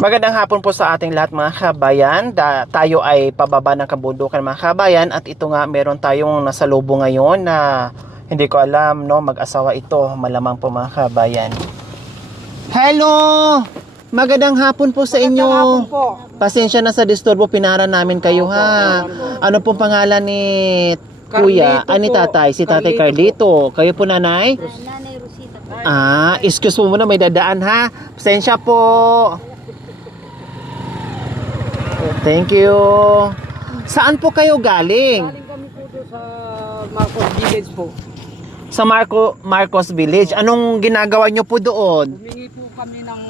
Magandang hapon po sa ating lahat mga kabayan. Tayo ay pababa ng kabundukan mga kabayan at ito nga meron tayong nasalubong ngayon na hindi ko alam, no, mag-asawa ito, malamang po mga kabayan. Hello! Magandang hapon po sa inyo. Magandang hapon po. Pasensya na sa disturbo, pinara namin kayo ha. Ano pong pangalan ni Kuya? Carlito Ani po. tatay? Si Tatay Carlito Carlito. Kayo po nanay? Nanay Rosita po. Excuse mo muna, may dadaan ha. Pasensya po. Thank you. Saan po kayo galing? Galing kami po doon sa Marcos Village po. Sa Marcos Village. Anong ginagawa nyo po doon? Humingi po kami ng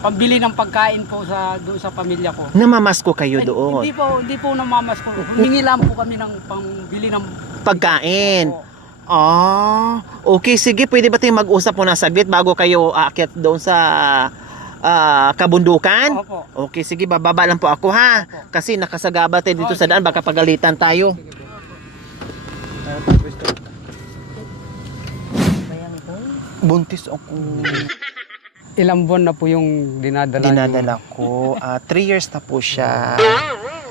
pambili ng pagkain po doon sa pamilya ko. Namamasko kayo Ay, doon? Hindi po namamas ko. Humingi lang po kami ng pambili ng Pagkain. po. Okay, sige, pwede ba tayong mag-usap muna saglit bago kayo aakyat doon sa kabundukan? Opo. Okay, sige, bababa lang po ako ha. Kasi nakasagaba tayo dito sa daan, baka pagalitan tayo. Buntis ako. Ilang buwan na po yung Dinadala ko. 3 years na po siya.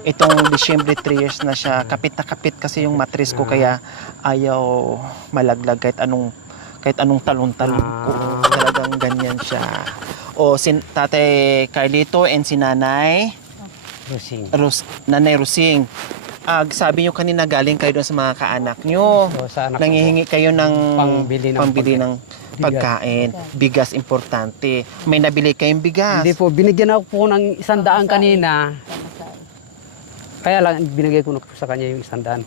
Itong Disyembre 3 years na siya. Kapit na kapit kasi yung matris ko kaya ayaw malaglag kahit anong talon-talon ko. Talagang ganyan siya. O Tatay Carlito and si Nanay Rosing. Nanay Rosing. Sabi nyo kanina galing kayo doon sa mga kaanak nyo. Sa anak ko Nangihingi kayo ng Pambili ng ng pagkain. Bigas importante. May nabili kayong bigas. Hindi po, binigyan ako po ng 100 kanina. Kaya lang, binigay ko na po sa kanya yung 100.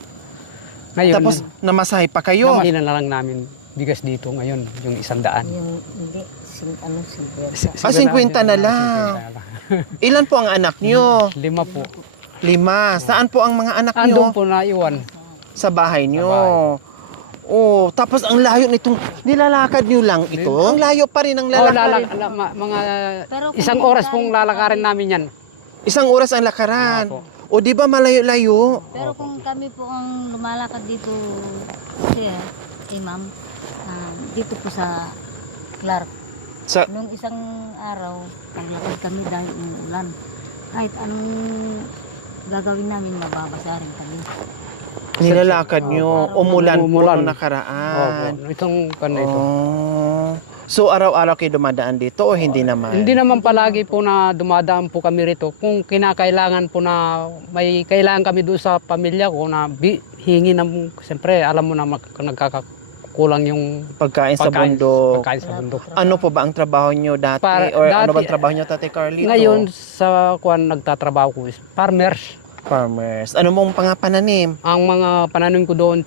Ngayon, Tapos namasahe pa kayo. namahila na lang namin bigas dito ngayon, yung 100. Yung hindi, 50. 50 na lang. Ilan po ang anak nyo? 5 po. 5. Saan po ang mga anak Andun nyo? po na iwan. Sa bahay nyo. Oh, tapos ang layo nitong nilalakad nyo lang ito. Ang layo pa rin ang lalakarin. Mga Pero kung isang oras pong lalakarin namin yan. Isang oras ang lakaran. Opo. O di ba malayo-layo? Pero kung kami po ang lumalakad dito, ma'am, dito po sa Clark. Sa Nung isang araw, naglakad kami dahil umuulan. Kahit anong gagawin namin, mababasa rin kami. nilalakad nyo, umulan po Umulan. nung nakaraan. Opo. Itong ito. Oh. So araw-araw kayo dumadaan dito o hindi naman? Hindi naman palagi po na dumadaan po kami rito. Kung kinakailangan po na may kailangan kami doon sa pamilya ko na hingi ng, siyempre alam mo na nagkakakulang yung Pagkain sa bundok. Pagkain sa bundok. Ano po ba ang trabaho nyo dati? Or ano ba ang trabaho nyo, Tatay Carlito? Ngayon sa kuan nagtatrabaho ko is farmers. Farmers. Ano mong pananim? Ang mga pananim ko doon,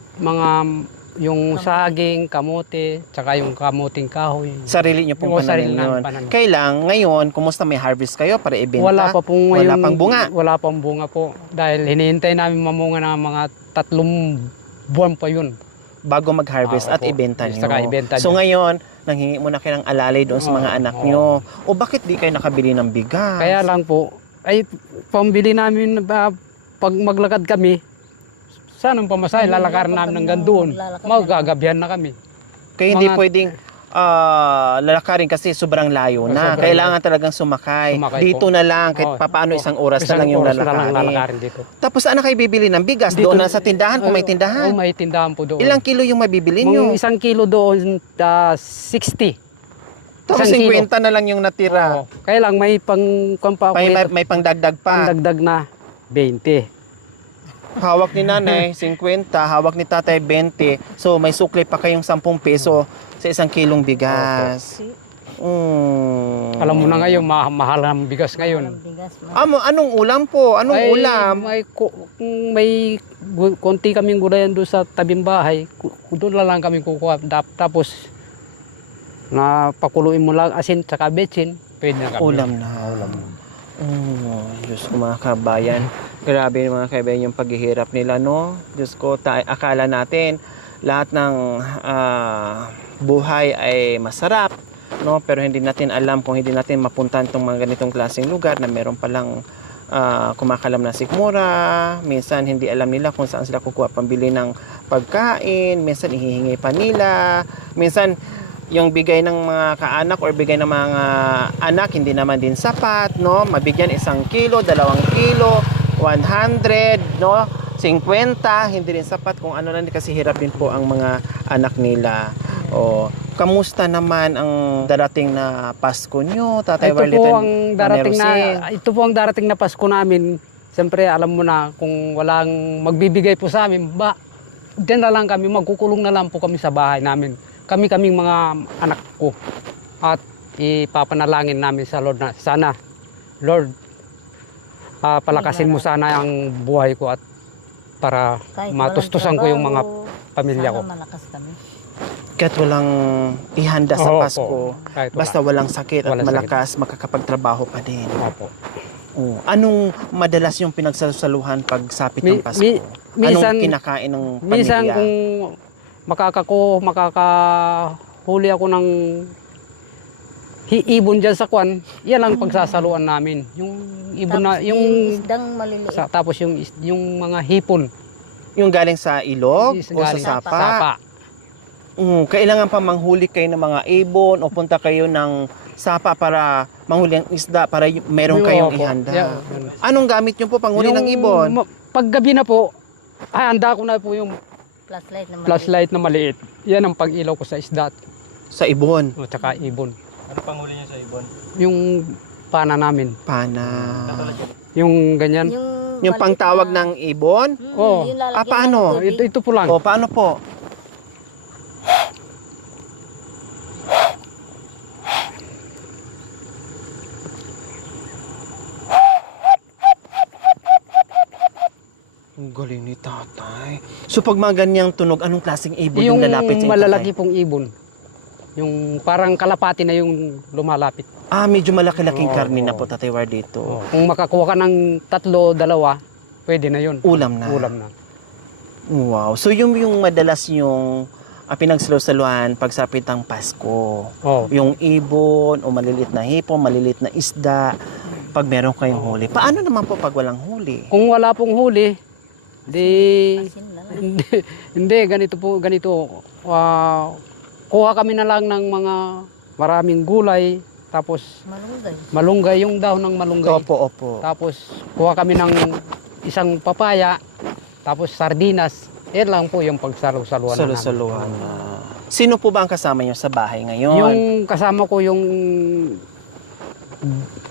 yung saging, kamote, tsaka yung kamuting kahoy. Sarili nyo pong Oo, sarili pananim yun. namin pananim. Kailang, ngayon, kumusta may harvest kayo para ibenta? Wala pa pong Wala ngayon, pang bunga? Wala pang bunga po. Dahil hinihintay namin mamunga ng mga 3 buwan pa yun. Bago mag-harvest at Opo. ibenta nyo. Saka ibenta So nyo. ngayon, nanghingi mo na kayo ng alalay doon sa mga anak nyo. O bakit di kayo nakabili ng bigas? Kaya lang po, ay pambili namin pag maglakad kami, saan ang pamasahe, lalakarin namin hanggang doon. Magagabihan na kami. Kaya hindi mga- pwedeng lalakarin kasi sobrang layo na. Sobrang Kailangan talagang sumakay. Sumakay Dito po. na lang, kahit Oo. papaano isang oras na lang yung Oras na lang lalakarin. lalakarin dito. Tapos saan na kayo bibili ng bigas? Dito- Doon na sa tindahan kung may tindahan. Oo, may tindahan po doon. Ilang kilo yung mabibili nyo? Mga 1 kilo doon, 60. Tapos 1 kilo. 50 na lang yung natira. Oo. Kaya lang may May pangdagdag pa. pangdagdag na 20. Hawak ni nanay, 50. Hawak ni tatay, 20. So, may sukli pa kayong 10 peso sa 1 kilong bigas. Alam mo na ngayon, mahal ang bigas ngayon. Bigas, ma'am. Anong ulam po? Anong ulam? May konti kaming gulayan doon sa tabing bahay. Doon lang kami kukuha. Tapos, napakuluin mo lang asin tsaka betsin. Pwede na kami. Ulam na. Diyos ko mga kabayan. Grabe mga kabayan yung paghihirap nila, no? Diyos ko, akala natin lahat ng buhay ay masarap, no? Pero hindi natin alam kung hindi natin mapuntahan itong mga ganitong klaseng lugar na meron palang kumakalam na sikmura. Minsan hindi alam nila kung saan sila kukuha pambili ng pagkain. Minsan ihihingi pa nila. Minsan yung bigay ng mga kaanak or bigay ng mga anak hindi naman din sapat, no? Mabigyan 1 kilo, 2 kilo, 100, no? 50, hindi rin sapat kung ano lang kasi hirap din po ang mga anak nila. O, kamusta naman ang darating na Pasko nyo, Tatay Warlito? Ito po ang darating na Pasko namin. Siyempre, alam mo na, kung walang magbibigay po sa amin, diyan na lang kami, magkukulong na lang po kami sa bahay namin. Kaming mga anak ko. At ipapanalangin namin sa Lord na, sana, Lord, palakasin mo sana ang buhay ko at para Kahit matustusan walang ko yung mga trabaho, pamilya ko. sana malakas kami. Kahit walang ihanda sa Oo, Pasko, oo. Kahit wala. basta walang sakit at Walang malakas, makakapagtrabaho pa din. Opo. Oh, anong madalas yung pinagsasaluhan pag sapit ng Pasko? Minsan, anong kinakain ng pamilya? minsan kung makakahuli ako ng ibon dyan sa kwan, yan ang pagsasaluan namin. Yung ibon na, Tapos yung isdang maliliit. tapos yung mga hipon. Yung galing sa ilog o sa Galing sapa? Kailangan pa manghuli kayo ng mga ibon o punta kayo ng sapa para manghuli ng isda para meron kayong Opo. ihanda. Yeah. Anong gamit nyo po panghuli ng ibon? Paggabi na po, handa ko na po yung Flashlight na flashlight na maliit. Yan ang pag-ilaw ko sa isda Sa ibon. at saka ibon. Ano panghuli niya sa ibon? Yung pana namin. Pana. Yung ganyan. Yung maliit pangtawag na- ng ibon? Oo. yung lalagyan ng paano? tubig. Ito po lang. O paano po? Ang galing ni tatay. So pag mga ganyang tunog, anong klaseng ibon yung, Yung lalapit sa malalaki tatay? pong ibon. Yung parang kalapati na yung lumalapit. Medyo malaki-laking Oo, karni na oo. po, Tatay War, dito. Kung makakuha ka ng 3, 2, pwede na yun. Ulam na. Ulam na. Wow. So yung madalas yung pinagsalusaluhan pagsapit ng Pasko. Oh. Yung ibon o maliliit na hipon, maliliit na isda, pag meron kayong huli. Paano naman po pag walang huli? Kung wala pong huli, Asin na lang. hindi ganito po, ganito. Kuha kami na lang ng mga maraming gulay, tapos Malunggay. malunggay, yung dahon ng malunggay. Opo, opo. Tapos kuha kami ng isang papaya, tapos sardinas. Yan lang po yung pagsalusaluhan namin. Salusaluhan na. Sino po ba ang kasama nyo sa bahay ngayon? Yung kasama ko yung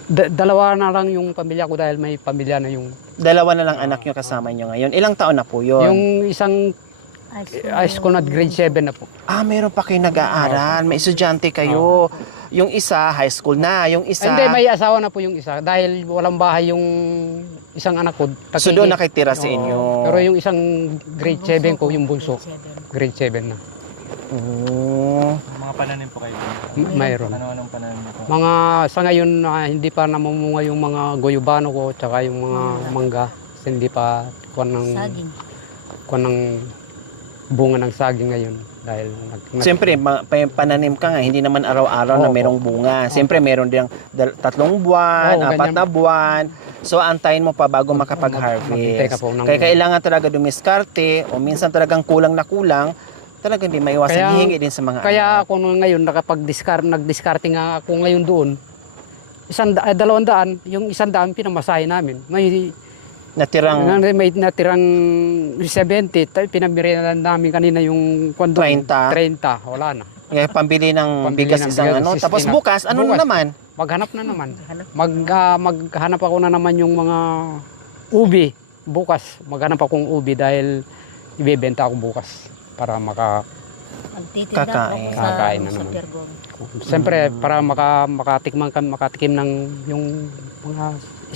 dalawa na lang yung pamilya ko dahil may pamilya na yung Dalawa na lang anak nyo kasama nyo ngayon. Ilang taon na po yun? yung isang high school na grade 7 na po. Meron pa kayo nag-aaral. May estudyante kayo. Yung isa, high school na. Yung isa, Hindi, may asawa na po yung isa dahil walang bahay yung isang anak ko. so doon nakitira sa inyo. Pero yung isang grade 7 ko, yung bunso, grade 7 na. Oh. Mga pananim po kayo. Mayroon. Ano-anong pananim po? Mga sa ngayon hindi pa namumunga yung mga goyubano ko tsaka yung mga mangga. Kasi hindi pa kuwan Saging. ng bunga ng saging ngayon dahil Siyempre, pananim ka nga, hindi naman araw-araw na Oo. merong bunga. Siyempre, meron din 3 buwan, Oo, 4 ganyan. na buwan. So, antayin mo pa bago Maghintay ka makapag-harvest. po ng- Kaya kailangan talaga dumiskarte o minsan talagang kulang na kulang, talagang hindi maiwasan Kaya- hihingi din sa mga Kaya anak. ako ngayon nagdiskarte nga ako ngayon doon. 200, yung 100 pinamasahe namin. Natirang May natirang 70, pinabirihan namin kanina yung 30. 30, wala na. pambili ng Pambili bigas ng isang bigas, ano. sis- Tapos bukas, ano na bukas. naman? Maghanap na naman. Maghanap ako na naman yung mga ubi. Bukas, maghanap akong ubi dahil ibebenta ako bukas para Magtitinda Kakain. ako sa, Kakain na sa naman. Pergong. siyempre para makatikim ng yung mga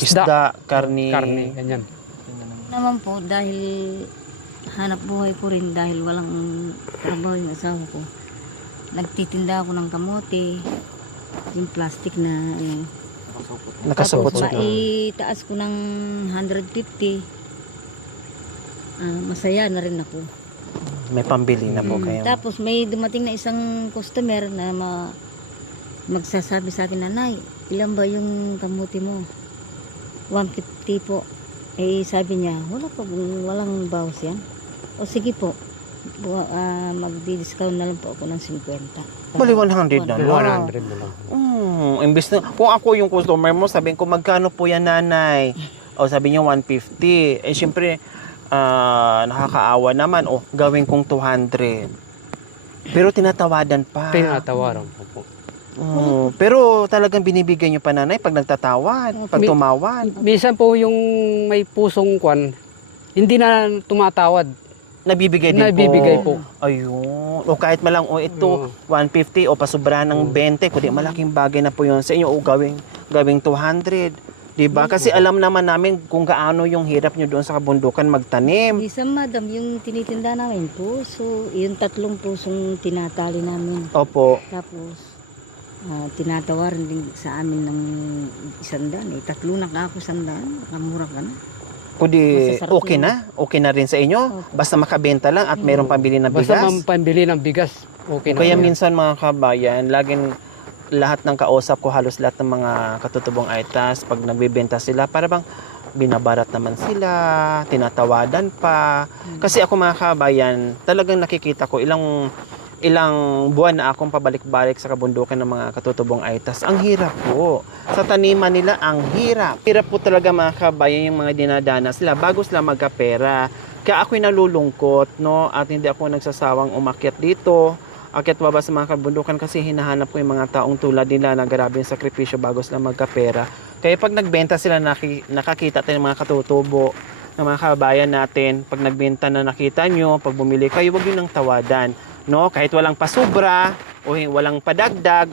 isda, Isda, karni. karne, ganyan. Naman po, dahil hanap buhay ko rin dahil walang trabaho yung asawa ko. Nagtitinda ako ng kamote, yung plastic na ano. Nakasabot Tapos sa maitaas ko ng 150. Masaya na rin ako. May pambili na po kayo. Tapos may dumating na isang customer na magsasabi sa akin, Nanay, ilan ba yung kamuti mo? 150 po. Eh sabi niya, walang bawas yan. O sige po. magdi-discount na lang po ako ng 50. Bali 100 na lang. 100 na lang. Imbis na, kung ako yung customer mo, sabihin ko, magkano po yan, nanay? O sabi niyo 150. Eh, syempre, nakakaawa naman. O, gawin kong 200. Pero tinatawadan pa. Tinatawaran po po. Pero talagang binibigyan niyo pa, nanay, pag nagtatawad, pag tumawad. Minsan po yung may pusong kwan, hindi na tumatawad. Nabibigay din Nabibigay po. Ayun. O kahit malang, o ito, 150 o pasubra ng 20, kundi malaking bagay na po yun sa inyo. O gawing 200. Diba? Kasi alam naman namin kung gaano yung hirap nyo doon sa kabundukan magtanim. Minsan, madam, yung tinitinda namin puso, yung 3 pusong tinatali namin. Opo. Tapos, tinatawaran din sa amin ng 100. 3 na ka ako 100. Nakamura ka na. Kundi Masasarap okay yun. na? Okay na rin sa inyo? Basta makabenta lang at mayroong pambili na Basta bigas? pambili ng bigas, okay na. Kaya po yan. minsan mga kabayan, laging lahat ng kausap ko, halos lahat ng mga katutubong aitas, pag nagbebenta sila, para bang binabarat naman sila, tinatawadan pa. Kasi ako mga kabayan, talagang nakikita ko ilang buwan na akong pabalik-balik sa kabundukan ng mga katutubong aitas. Ang hirap po. Sa taniman nila, ang hirap. Hirap po talaga mga kabayan yung mga dinadanas sila bago sila magkapera. Kaya ako'y nalulungkot, no? At hindi ako nagsasawang umakyat dito. Akyat baba sa mga kabundukan kasi hinahanap ko yung mga taong tulad nila na grabe yung sakripisyo bago sila magkapera. Kaya pag nagbenta sila, nakakita tayo ng mga katutubo ng mga kabayan natin. Pag nagbenta na nakita nyo, pag bumili kayo, huwag yun ng tawadan. No, kahit walang pasubra o walang padagdag,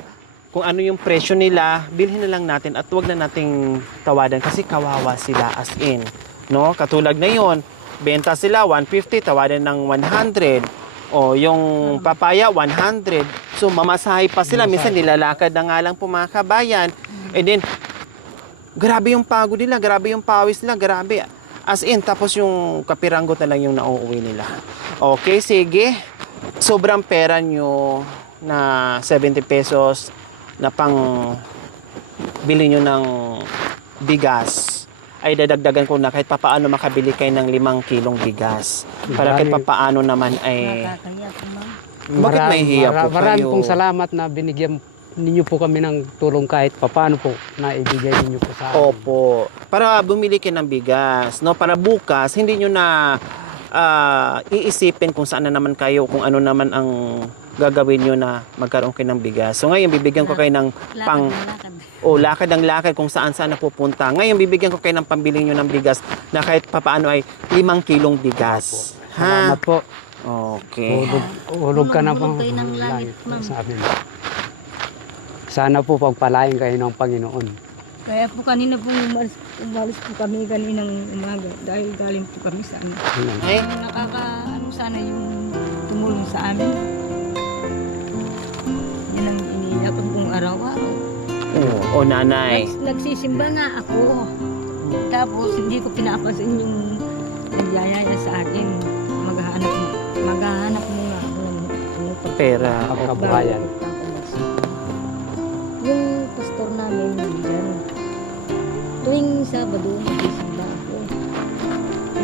kung ano yung presyo nila, bilhin na lang natin at huwag na nating tawadan kasi kawawa sila as in. No, katulad ngayon, benta sila 150, tawadan ng 100. O yung papaya 100. So mamasahe pa sila, minsan nilalakad na nga lang po mga kabayan. And then grabe yung pagod nila, grabe yung pawis nila, grabe. As in, tapos yung kapiranggot na lang yung nauuwi nila. Okay, sige. Sobrang pera nyo na 70 pesos na pang bili nyo ng bigas ay dadagdagan ko na kahit papaano makabili kayo ng 5 kilong bigas. Para kahit papaano naman ay... Nakakaya po, ma'am. Bakit nahihiya po Marami kayo? pong salamat na binigyan ninyo po kami ng tulong kahit papaano po na ibigay ninyo po sa amin. Opo. Para bumili kayo ng bigas. No? Para bukas, hindi nyo na iisipin kung saan na naman kayo, kung ano naman ang gagawin nyo na magkaroon kayo ng bigas. So ngayon, bibigyan ko kayo ng lakad ng lakad kung saan napupunta. Ngayon, bibigyan ko kayo ng pambili nyo ng bigas na kahit papaano ay 5 kilong bigas. Ha? Salamat po. Okay. Hulog ka na po. Hulog kayo ng langit, ma'am. Sa amin. Sana po pagpalain kayo ng Panginoon. Kaya po kanina po umalis po kami kaninang umaga dahil galing po kami sa ano. Ay, Nakakaano sana yung tumulong sa amin. Yan ang iniiyak kong araw-araw. o nanay. Nagsisimba nga ako. Tapos hindi ko pinapasin yung nagyayaya sa akin. Maghahanap muna ako ng Pera. Pagkabuhayan. Yung pastor namin dyan, tuwing Sabado, nagsisimba ako.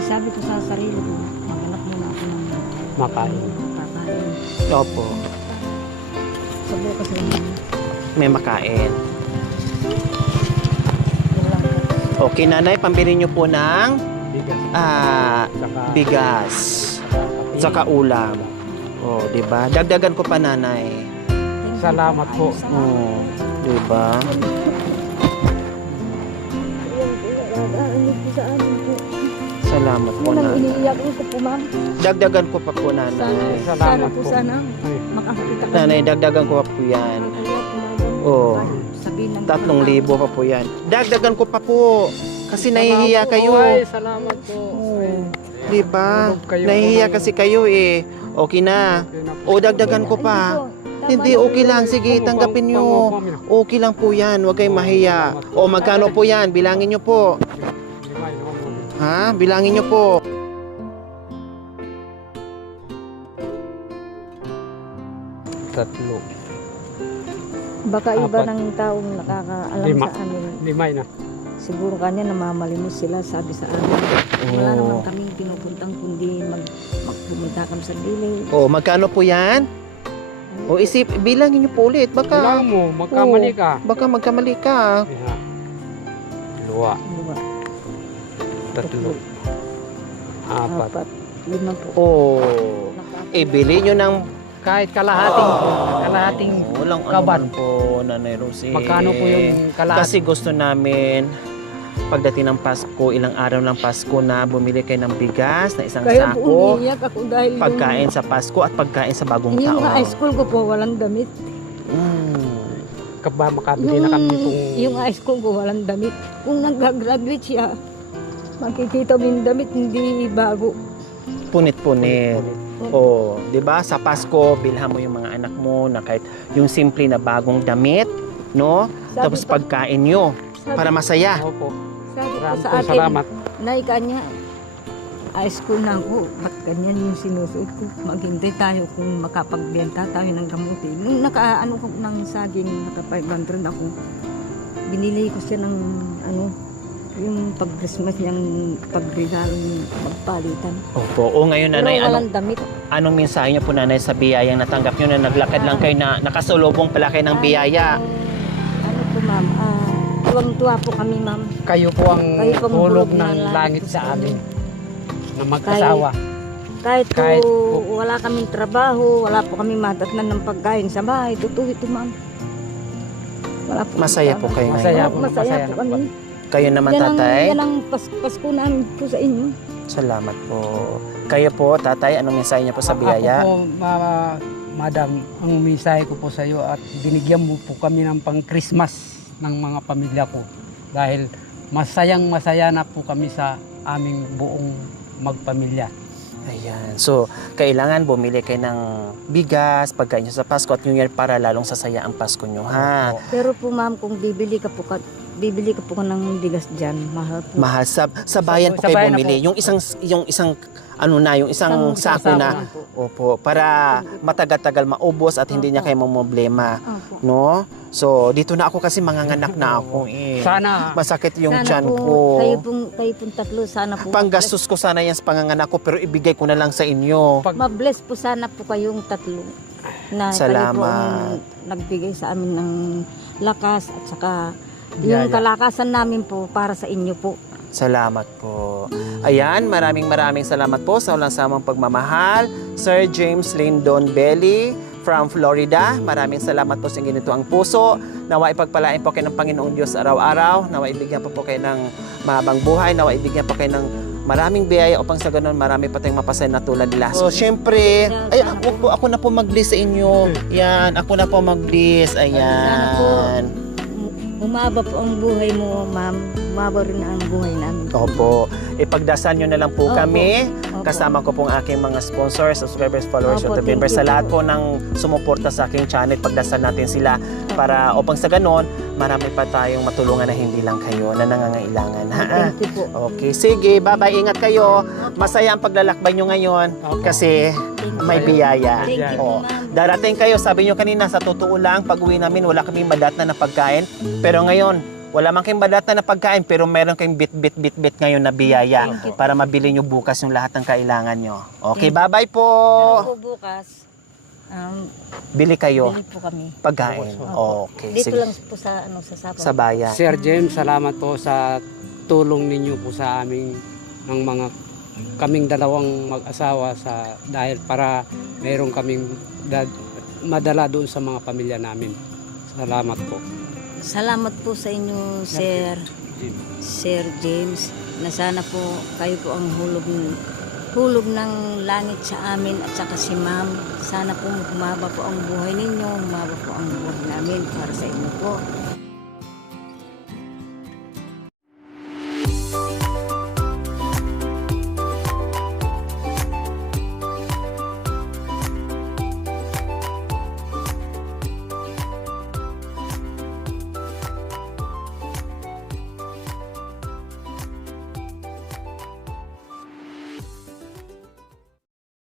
Sabi ko sa sarili ko, maghanap muna ako ng Makain. kakain. Opo. Sa bukas lang. May makain. Yun lang. Okay, nanay, pambili nyo po ng Bigas. Saka, bigas. Saka ulam. O, di ba? Dagdagan ko pa, nanay. Salamat po. O, di ba? Salamat po, Yun ang nanay. iniiyak ko po, ma'am. Dagdagan ko pa po, nanay. Salamat po. Sana makakita kami. Nanay, dagdagan ko pa po yan. Oo. 3,000 pa po yan. Dagdagan ko pa po. Kasi nahihiya kayo. Ay, salamat po. Di ba? Tulog kayo. Nahihiya kasi kayo eh. Okay na. O, dagdagan ko pa. Hindi, okay lang. Sige, tanggapin nyo. Okay lang po yan. Huwag kayong mahiya. O, magkano po yan? Bilangin nyo po. Ha? Bilangin nyo po. Tatlo. Baka iba Apat. ng taong nakakaalam Lima. sa amin. 5 na. siguro kanya namamalimos sila, sabi sa amin. Wala Oo. naman kaming pinupuntang kundi magpumunta kami sa gilid. Oh, magkano po yan? O isip, bilangin niyo po ulit. Kailangan mo, magkamali ka. Baka magkamali ka. Isa, dalawa, Diba? tatlo, apat. Apat. Lima po. Oh. Ibili niyo ng Kahit kalahating walang kaban. ano po, Nanay Rosie. Magkano po yung kalahati? Kasi gusto namin pagdating ng Pasko, ilang araw ng Pasko na bumili kayo ng bigas na isang Kaya po sako, umiiyak ako dahil pagkain sa Pasko at pagkain sa bagong yung taon. high school ko po walang damit. Kaba makabili na kami itong... Yung high school ko walang damit. Kung nag-graduate siya, makikita mo yung damit hindi bago. Punit-punit. Oh, 'di ba? Sa Pasko, bilhan mo yung mga anak mo na kahit yung simple na bagong damit, no? Tapos pagkain nyo para masaya. Opo. sabi ko Maraming sa po akin, salamat. Nay, kanya, high school na ako, ba't ganyan yung sinusuot ko? Maghintay tayo kung makapagbenta tayo ng gamuti. Nung nakaano ko ng saging, naka 500 ako, binili ko siya ng yung pag-Christmas niyang pagregalo ng magpalitan. Opo. O ngayon, Pero nanay, walang damit. anong mensahe niyo po, nanay, sa biyayang natanggap niyo na naglakad lang kayo na nakasulubong pala kayo ng biyaya? Ano po, ma'am? Tuwang-tuwa po kami, ma'am. Kayo po ang Kayo po ang hulog hulog ng ng langit langit sa sa amin. amin. Na mag-asawa. Kahit Kahit po po- wala kaming trabaho, wala po kami matatnan ng pagkain sa bahay, totoo ito, ma'am. Wala po. Masaya po kayo Masaya ngayon. po. Masaya po kami. Kayo naman, tatay? Yan ang Pasko namin po sa inyo. Salamat po. Kayo po, tatay, anong mensahe niyo po sa biyaya? Ako po, madam, ang mensahe ko po sa iyo at binigyan mo po kami ng pang-Christmas ng mga pamilya ko. Dahil masayang masaya na po kami sa aming buong magpamilya. Ayan. So, kailangan bumili kayo ng bigas, pagkain nyo sa Pasko at New Year para lalong sasaya ang Pasko nyo, ha? Pero po, ma'am, kung bibili ka po ng bigas dyan, mahal po. Mahal sa bayan po Sa kayo bayan na bumili. Yung isang yung isang sako na. po. Opo, para matagal-tagal maubos at hindi niya kayo mamroblema, Opo. no? So, dito na ako kasi manganganak na ako eh. Sana Masakit yung Sana tiyan po, ko. kayo pong tatlo, sana po. Panggastos ko sana yan sa panganganak ko pero ibigay ko na lang sa inyo. Mabless po sana po kayong tatlo. Na kayo po Salamat. ang nagbigay sa amin ng lakas at saka yung Biyaya. kalakasan namin po para sa inyo po. Salamat po. Ayan, maraming salamat po sa walang samang pagmamahal. Sir James Lindon Belly from Florida. Maraming salamat po sa ganito ang puso. Nawa ipagpalain po kayo ng Panginoong Diyos araw-araw. Nawa ibigyan po kayo ng mahabang buhay. Nawa ibigyan po kayo ng maraming biyaya upang sa ganun marami pa tayong mapasaya na tulad nila. So, syempre, ako na po mag-bless sa inyo. Yan, ako na po mag-bless. Sana po, Ayan. umaba po ang buhay mo, ma'am. Umaba rin ang buhay namin. Opo. Ipagdasal nyo na lang po Opo. kami. Opo. Kasama ko pong aking mga sponsors, subscribers, followers, Opo, YouTube members, thank sa you lahat po. po ng sumuporta sa aking channel. Pagdasal natin sila para upang sa ganon, marami pa tayong matulungan na hindi lang kayo na nangangailangan. Ha? Thank you po. Okay, sige. Bye-bye. Ingat kayo. Masaya ang paglalakbay nyo ngayon kasi Thank you. may biyaya. Thank you Oh. po, ma'am. Darating kayo, sabi nyo kanina, sa totoo lang, pag uwi namin, wala kaming madatna na pagkain. Pero ngayon, wala man kayong madatna na pagkain, pero meron kayong bit ngayon na biyaya Thank you. para mabili nyo bukas yung lahat ng kailangan nyo. Okay, Thank you. bye-bye po. Ako bukas, Bili kayo bili po kami. pagkain. Okay, Dito sige. lang po sa Sapang. Sa bayan. Sir James, salamat po sa tulong ninyo po sa aming kaming dalawang mag-asawa dahil para mayroon kaming madala doon sa mga pamilya namin. Salamat po. Salamat po sa inyo, Sir James, na sana po kayo po ang hulog ng langit sa amin at saka si Ma'am. Sana po humaba po ang buhay ninyo, humaba po ang buhay namin para sa inyo po.